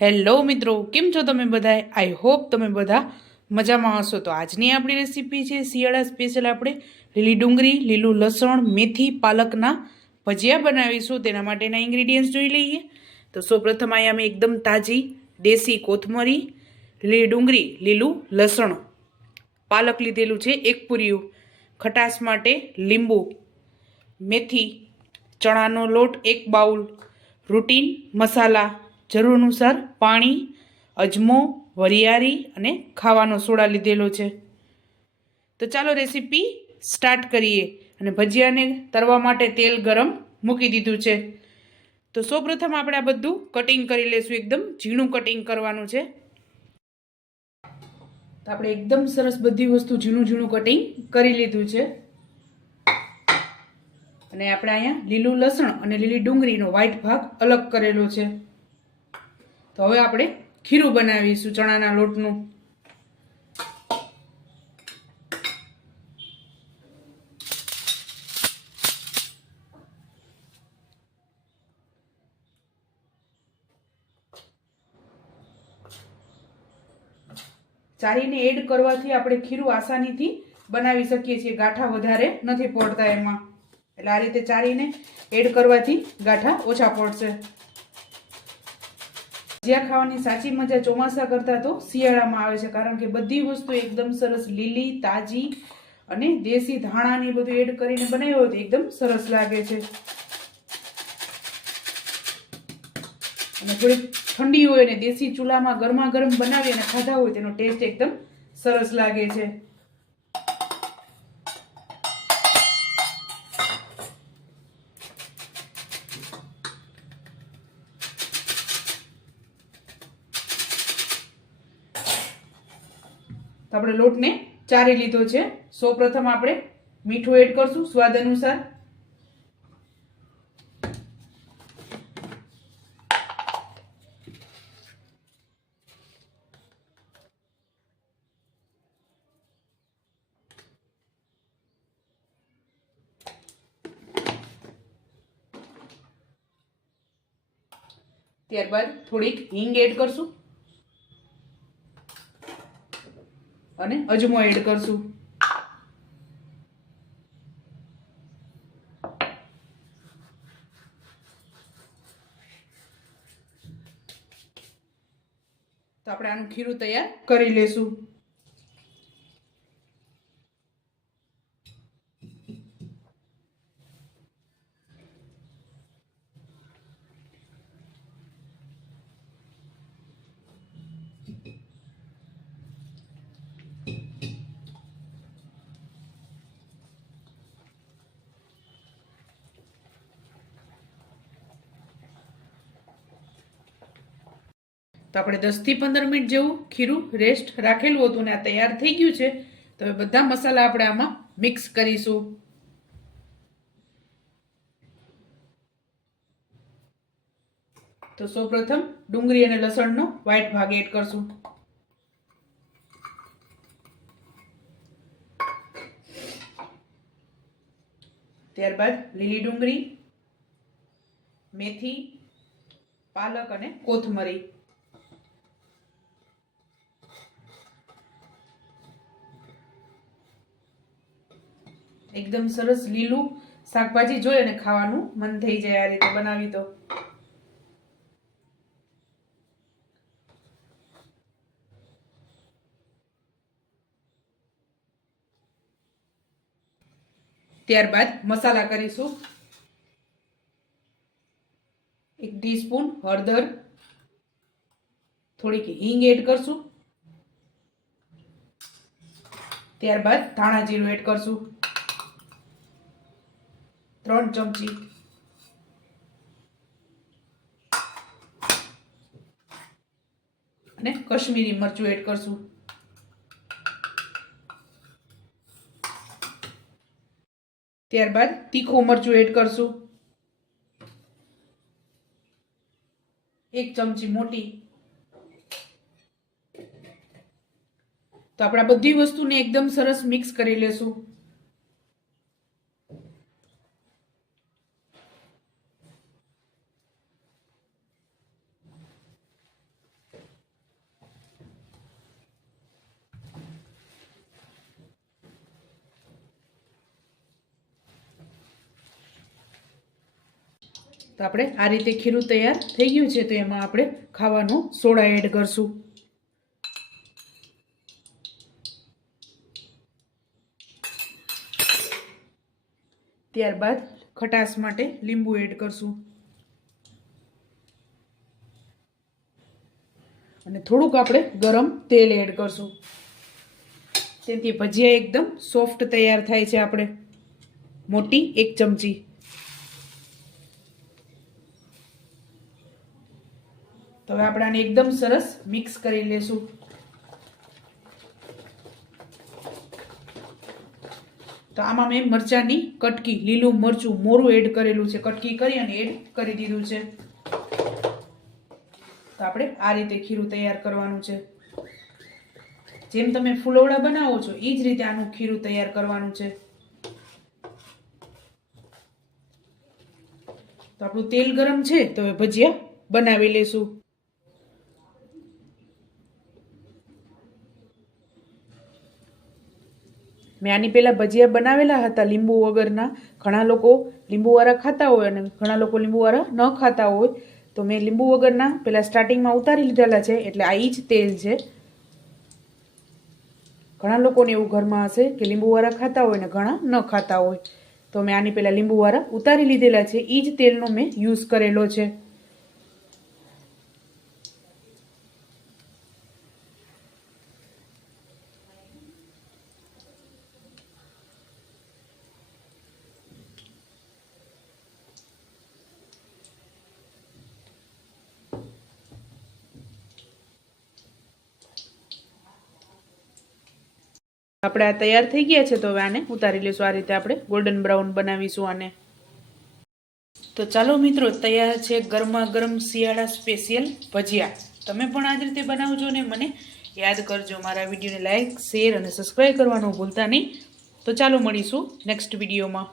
Hello મિત્રો, કેમ છો તમે બધા? આઈ હોપ તમે બધા મજામાં હશો. તો આજની આપણી રેસીપી છે શિયાળા સ્પેશિયલ. આપણે લીલી ડુંગળી, લીલું લસણ, મેથી, પાલકના ભજીયા બનાવીશું. તેના માટેના ઇન્ગ્રીડિયન્ટ્સ જોઈ લઈએ. તો સૌપ્રથમ અહીંયા મેં એકદમ તાજી દેશી કોથમરી, લીલી ડુંગળી, લીલું લસણ, પાલક લીધેલું છે 1 પૂરિયું, ખટાશ માટે લીંબુ, મેથી, ચણાનો લોટ 1 બાઉલ, રૂટીન મસાલા, જરૂર અનુસાર પાણી, અજમો, વરિયાળી અને ખાવાનો સોડા લીધેલો છે. તો ચાલો રેસીપી સ્ટાર્ટ કરીએ. અને ભજીયાને તળવા માટે તેલ ગરમ મૂકી દીધું છે. તો સૌપ્રથમ આપણે આ બધું કટિંગ કરી લઈશું. એકદમ ઝીણું કટિંગ કરવાનું છે. તો આપણે એકદમ સરસ બધી વસ્તુ ઝીણું ઝીણું કટિંગ કરી લીધું છે. અને આપણે અહીંયા લીલું લસણ અને લીલી ડુંગળીનો વ્હાઈટ ભાગ અલગ કરેલો છે. તો હવે આપણે ખીરું બનાવીશું ચણાના લોટનું. ચારીને એડ કરવાથી આપણે ખીરું આસાનીથી બનાવી શકીએ છીએ. ગાંઠા વધારે નથી પડતા એમાં. એટલે આ રીતે ચારીને એડ કરવાથી ગાંઠા ઓછા પડશે. ભજીયા ખાવાની સાચી મજા ચોમાસા કરતાં તો શિયાળામાં આવે છે, કારણ કે બધી વસ્તુ એકદમ સરસ લીલી, તાજી અને દેશી ધાણાની બધું એડ કરીને બનાવ્યો હોય તો એકદમ સરસ લાગે છે. અને થોડીક ઠંડી હોય ને દેશી ચૂલામાં ગરમા ગરમ બનાવી અને ખાધા હોય તેનો ટેસ્ટ એકદમ સરસ લાગે છે. તો આપણે લોટને ચારી લીધો છે. સૌપ્રથમ આપણે મીઠું એડ કરશું સ્વાદ અનુસાર. ત્યારબાદ થોડીક હિંગ એડ કરશું અને અજમો એડ કરશું. તો આપણે આનું ખીરું તૈયાર કરી લેશું. તો આપણે 10 થી 15 મિનિટ જેવું ખીરું રેસ્ટ રાખેલું હતું ને આ તૈયાર થઈ ગયું છે. તો હવે બધા મસાલા આપણે આમાં મિક્સ કરીશું. તો સૌપ્રથમ ડુંગળી અને લસણનો વ્હાઈટ ભાગ એડ કરશું. ત્યારબાદ લીલી ડુંગળી, મેથી, પાલક અને કોથમરી. એકદમ સરસ લીલું શાકભાજી જોઈ અને ખાવાનું મન થઈ જાય આ રીતે બનાવી તો. ત્યારબાદ મસાલા કરીશું. 1 ટીસ્પૂન હળદર, થોડીક હિંગ એડ કરશું. ત્યારબાદ ધાણા જીરું એડ કરશું 3 ચમચી. અને કશ્મીરી મરચું એડ કરશું. ત્યારબાદ તીખું મરચું એડ કરશું 1 ચમચી મોટી. તો આપણે બધી વસ્તુને એકદમ સરસ મિક્સ કરી લેશું. તો આપણે આ રીતે ખીરું તૈયાર થઈ ગયું છે. તો એમાં આપણે ખાવાનો સોડા એડ કરશું. ત્યારબાદ ખટાશ માટે લીંબુ એડ કરશું અને થોડુંક આપણે ગરમ તેલ એડ કરશું. તેથી ભજીયા એકદમ સોફ્ટ તૈયાર થાય છે. આપણે મોટી 1 ચમચી. તો હવે આપણે આને એકદમ સરસ મિક્સ કરી લેશું. તો આમાં મેં મરચાંની કટકી, લીલું મરચું, મોરું એડ કરેલું છે. કટકી કરી અને એડ કરી દીધું છે. તો આપણે આ રીતે ખીરું તૈયાર કરવાનું છે. જેમ તમે ફુલવડા બનાવો છો એ જ રીતે આનું ખીરું તૈયાર કરવાનું છે. તો આપણું તેલ ગરમ છે. તો હવે ભજીયા બનાવી લેશું. મેં આની પહેલાં ભજીયા બનાવેલા હતા લીંબુ વગરના. ઘણા લોકો લીંબુવાળા ખાતા હોય અને ઘણા લોકો લીંબુવાળા ન ખાતા હોય. તો મેં લીંબુ વગરના પહેલાં સ્ટાર્ટિંગમાં ઉતારી લીધેલા છે. એટલે આ જ તેલ છે. ઘણા લોકોને એવું ઘરમાં હશે કે લીંબુવાળા ખાતા હોય ને ઘણા ન ખાતા હોય. તો મેં આની પહેલાં લીંબુવાળા ઉતારી લીધેલા છે. એ જ તેલનો મેં યુઝ કરેલો છે. આપણે આ તૈયાર થઈ ગયા છે. તો હવે આને ઉતારી લઈશું. આ રીતે આપણે ગોલ્ડન બ્રાઉન બનાવીશું આને. તો ચાલો મિત્રો, તૈયાર છે ગરમા ગરમ શિયાળા સ્પેશિયલ ભજીયા. તમે પણ આ જ રીતે બનાવજો ને મને યાદ કરજો. મારા વિડીયોને લાઈક, શેર અને સબસ્ક્રાઈબ કરવાનું ભૂલતા નહીં. તો ચાલો મળીશું નેક્સ્ટ વિડીયોમાં.